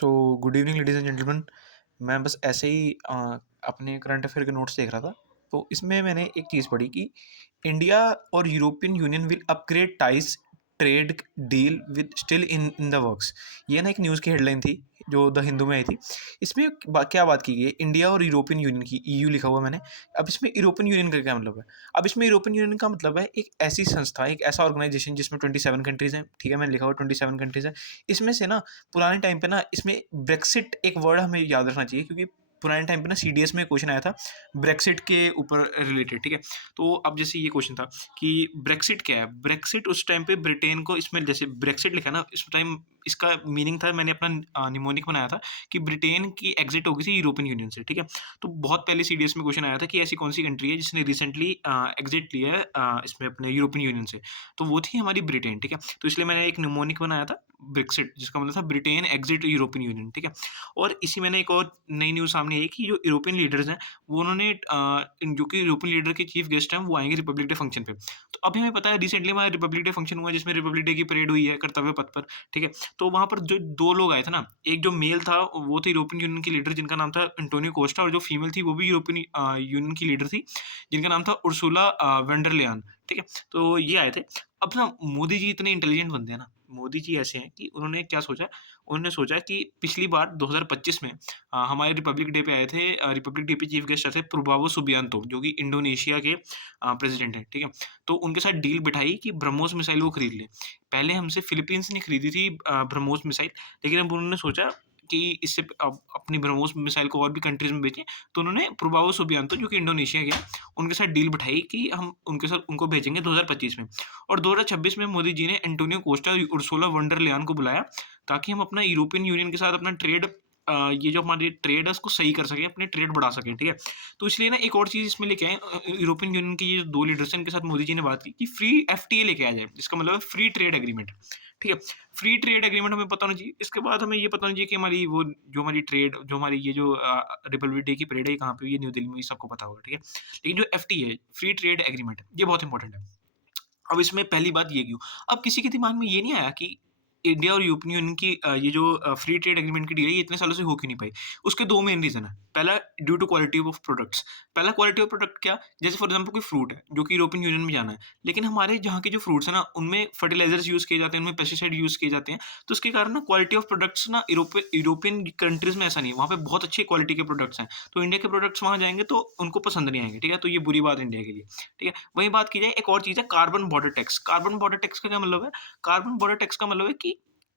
So good evening ladies and gentleman. मैं बस ऐसे ही अपने करंट अफेयर के नोट्स देख रहा था। तो इसमें मैंने एक चीज़ पढ़ी कि इंडिया और European union will upgrade ties trade deal with still in the works. ये ना एक न्यूज़ की हेडलाइन थी जो द हिंदू में आई थी। इसमें क्या बात की गई है, इंडिया और यूरोपियन यूनियन की, ईयू लिखा हुआ मैंने। अब इसमें यूरोपियन यूनियन का क्या मतलब है? अब इसमें यूरोपियन यूनियन का मतलब है एक ऐसी संस्था, एक ऐसा ऑर्गेनाइजेशन जिसमें 27 कंट्रीज़ हैं। ठीक है, मैंने लिखा हुआ 27 कंट्रीज़ हैं। इसमें से ना पुराने टाइम पे ना इसमें ब्रेक्सिट एक वर्ड हमें याद रखना चाहिए, क्योंकि पुराने टाइम पे ना सीडीएस में क्वेश्चन आया था ब्रेक्सिट के ऊपर रिलेटेड। ठीक है, तो अब जैसे ये क्वेश्चन था कि ब्रेक्सिट क्या है। ब्रेक्सिट उस टाइम पे ब्रिटेन को, इसमें जैसे ब्रेक्सिट लिखा ना, इस टाइम इसका मीनिंग था, मैंने अपना निमोनिक बनाया था कि ब्रिटेन की एग्जिट होगी थी यूरोपियन यूनियन से। ठीक है, तो बहुत पहले सीडीएस में क्वेश्चन आया था कि ऐसी कौन सी कंट्री है जिसने रिसेंटली एग्जिट लिया है इसमें अपने यूरोपियन यूनियन से। तो वो थी हमारी ब्रिटेन। ठीक है, तो इसलिए मैंने एक निमोनिक बनाया था ब्रेक्सिट, जिसका मतलब था ब्रिटेन एग्जिट यूरोपियन यूनियन। ठीक है, और इसी मैंने एक और नई न्यूज़ सामने आई कि जो यूरोपियन लीडर्स हैं वो उन्होंने जो कि यूरोपियन लीडर के चीफ गेस्ट हैं वो आएंगे रिपब्लिक डे फंक्शन पे। तो अभी हमें पता है रिसेंटली हमारा रिपब्लिक डे फंक्शन हुआ जिसमें रिपब्लिक डे की परेड हुई है कर्तव्य पथ पर। ठीक है, तो वहाँ पर जो दो लोग आए थे ना, एक जो मेल था वो थे यूरोपियन यूनियन की लीडर जिनका नाम था एंटोनियो कोस्टा, और जो फीमेल थी वो भी यूरोपियन यूनियन की लीडर थी जिनका नाम था उर्सुला वेंडरलेयन। ठीक है, तो ये आए थे। अब ना मोदी जी इतने इंटेलिजेंट बनते हैं ना, मोदी जी ऐसे हैं कि उन्होंने क्या सोचा, उन्होंने सोचा कि पिछली बार 2025 में हमारे रिपब्लिक डे पे आए थे, रिपब्लिक डे पे चीफ गेस्ट आए थे प्रबोवो सुबियांतो, जो कि इंडोनेशिया के प्रेसिडेंट हैं। ठीक है, तो उनके साथ डील बिठाई कि ब्रह्मोस मिसाइल वो खरीद लें। पहले हमसे फिलीपींस ने खरीदी थी ब्रह्मोस मिसाइल, लेकिन अब उन्होंने सोचा कि इससे अपनी ब्रह्मोस मिसाइल को और भी कंट्रीज में बेचें। तो उन्होंने प्रबोवो सुबियांतो, जो कि इंडोनेशिया के हैं, उनके साथ डील बिठाई कि हम उनके साथ उनको भेजेंगे 2025 में। और 2026 में मोदी जी ने एंटोनियो कोस्टा और उर्सुला वॉन डर लेयन को बुलाया ताकि हम अपना यूरोपियन यूनियन के साथ अपना ट्रेड, ये जो हमारी ट्रेड है उसको सही कर सकें, अपने ट्रेड बढ़ा सकें। ठीक है, तो इसलिए ना एक और चीज़ इसमें लेके आए, यूरोपियन यूनियन के ये 2 लीडर्स हैं, इनके साथ मोदी जी ने बात की कि फ्री एफटीए लेके आ जाए, जिसका मतलब है फ्री ट्रेड एग्रीमेंट। ठीक है, फ्री ट्रेड एग्रीमेंट हमें पता होना चाहिए। इसके बाद हमें ये पता होना चाहिए कि हमारी वो जो हमारी ट्रेड, जो हमारी ये जो रिपब्लिक डे की परेड है, ये कहाँ पे हुई है, न्यू दिल्ली में, ये सबको पता होगा। ठीक है, लेकिन जो एफटीए है, फ्री ट्रेड एग्रीमेंट, ये बहुत इंपॉर्टेंट है। अब इसमें पहली बात ये क्यों? अब किसी के दिमाग में ये नहीं आया कि इंडिया और यूरोपियन यूनियन की ये जो फ्री ट्रेड एग्रीमेंट की डील है, ये इतने सालों से हो क्यों नहीं पाई? उसके 2 मेन रीज़न है। पहला, due to quality of products. पहला, क्वालिटी ऑफ प्रोडक्ट क्या? जैसे फॉर एग्ज़ाम्पल कोई फ्रूट है, जो कि यूरोपियन यूनियन में जाना है, लेकिन हमारे जहाँ के जो फ्रूट्स हैं ना, उनमें फर्टिलाइज़र्स यूज़ किए जाते हैं, उनमें पेस्टिसाइड यूज़ किए जाते हैं। तो उसके कारण ना क्वालिटी ऑफ प्रोडक्ट्स ना यूरोपियन कंट्रीज़ में ऐसा नहीं है, वहाँ पे बहुत अच्छी क्वालिटी के प्रोडक्ट्स हैं। तो इंडिया के प्रोडक्ट्स वहाँ जाएँगे तो उनको पसंद नहीं आएँगे। ठीक है? तो ये बुरी बात है इंडिया के लिए। ठीक है? वहीं बात की जाए, एक और चीज़ है carbon border tax. Carbon border tax का क्या मतलब है? कार्बन बॉर्डर टैक्स का मतलब है कि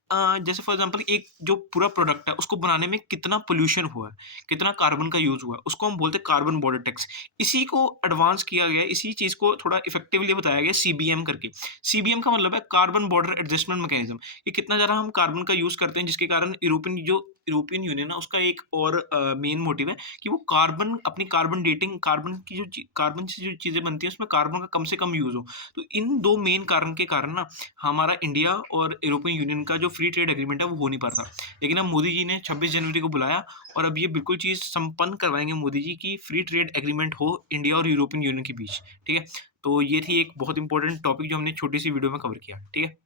जैसे फॉर एग्ज़ाम्पल एक जो पूरा प्रोडक्ट है, उसको बनाने में कितना पॉल्यूशन हुआ है, कितना कार्बन का यूज़ हुआ है, उसको हम बोलते हैं कार्बन बॉर्डर टैक्स। इसी को एडवांस किया गया है, इसी चीज़ को थोड़ा इफेक्टिवली बताया गया है सीबीएम करके। सीबीएम का मतलब है कार्बन बॉर्डर एडजस्टमेंट मैकेनिज़्म, कि कितना ज़्यादा हम कार्बन का यूज़ करते हैं, जिसके कारण यूरोपियन यूनियन है, उसका एक और मेन मोटिव है कि वो कार्बन, अपनी कार्बन डेटिंग, कार्बन की जो कार्बन से जो चीज़ें बनती हैं, उसमें कार्बन का कम से कम यूज़ हो। तो इन 2 मेन कारण के कारण ना हमारा इंडिया और यूरोपियन यूनियन का जो फ्री ट्रेड एग्रीमेंट है वो हो नहीं पाता। लेकिन अब मोदी जी ने 26 जनवरी को बुलाया और अब ये बिल्कुल चीज़ संपन्न करवाएँगे मोदी जी कि फ्री ट्रेड एग्रीमेंट हो इंडिया और यूरोपियन यूनियन के बीच। ठीक है? तो ये थी एक बहुत इंपॉर्टेंट टॉपिक जो हमने छोटी-सी वीडियो में कवर किया। ठीक है?